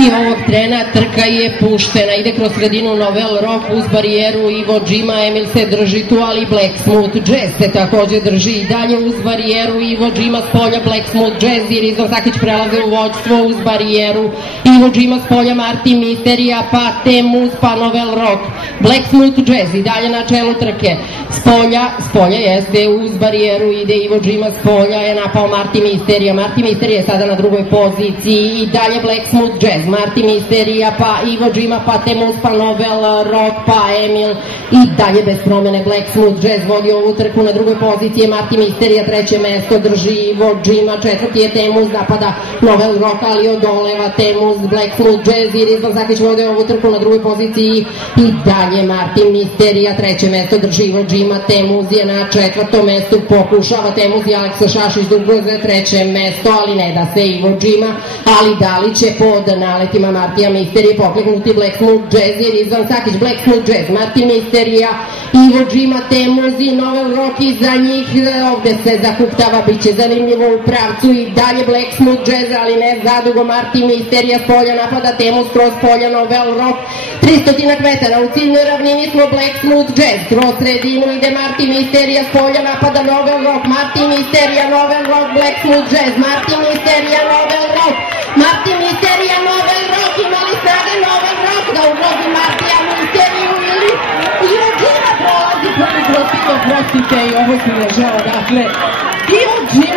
I ovog trena trka je puštena, ide kroz sredinu Novel Rock uz barijeru Ivo Džima, Emil se drži tu, ali Black Smooth Jazz se takođe drži i dalje uz barijeru Ivo Džima s polja, Black Smooth Jazz i Rizvan Sakić prelaze u vođstvo uz barijeru Ivo Džima s polja, Martin Misterija, pa Temuz, pa Novel Rock, Black Smooth Jazz i dalje na čelu trke, s polja jeste uz barijeru, ide Ivo Džima s polja, je napao Martin Misterija je sada na drugoj poziciji i dalje Black Smooth Jazz, Martin Misterija, pa Ivo Džima, pa Temuz, pa Novel Rock, pa Emil i dalje bez promene Black Smooth Jazz vodi ovu trku, na drugoj poziciji je Martin Misterija, treće mesto drži Ivo Džima, četvrti je Temuz, napada Novel Rock, ali odoleva Temuz, Black Smooth Jazz i Rizvan Sakić vode ovu trku, na drugoj poziciji i dalje Martin Misterija, treće mesto drži Ivo Džima, Temuz je na četvrtom mestu, pokušava Temuz i Aleksa Šašić da ugroze treće mesto, ali ne da se Ivo Džima, ali da li će pod naletima Martina Misterije pokliknuti Black Smooth Jazz i Rizvan Sakić, Black Smooth Jazz, Martin Misterija, Ivo Džima, Temuz i Novel Rock iza njih, ovde se zakuptava, bit će zanimljivo u pravcu i dalje Black Smooth Jazz, ali ne zadugo, Martin Misterija s polja napada Temuz kroz polja, Novel Rock, 300 metara u ciljnoj ravnini smo, Black Smooth Jazz, kroz sredinu ide Martin Misterija s polja napada Novel Rock, Martin Misterija, Novel Rock, Black Smooth Jazz, Martin Misterija, Novel Rock, Martin Misterija, Novel Rock, imali snage Novel Rock da ugrozi Martina Misteriju ili Ivo Džima prolazi prvi kroz prostite i ovo se ne žela, dakle Ivo Džima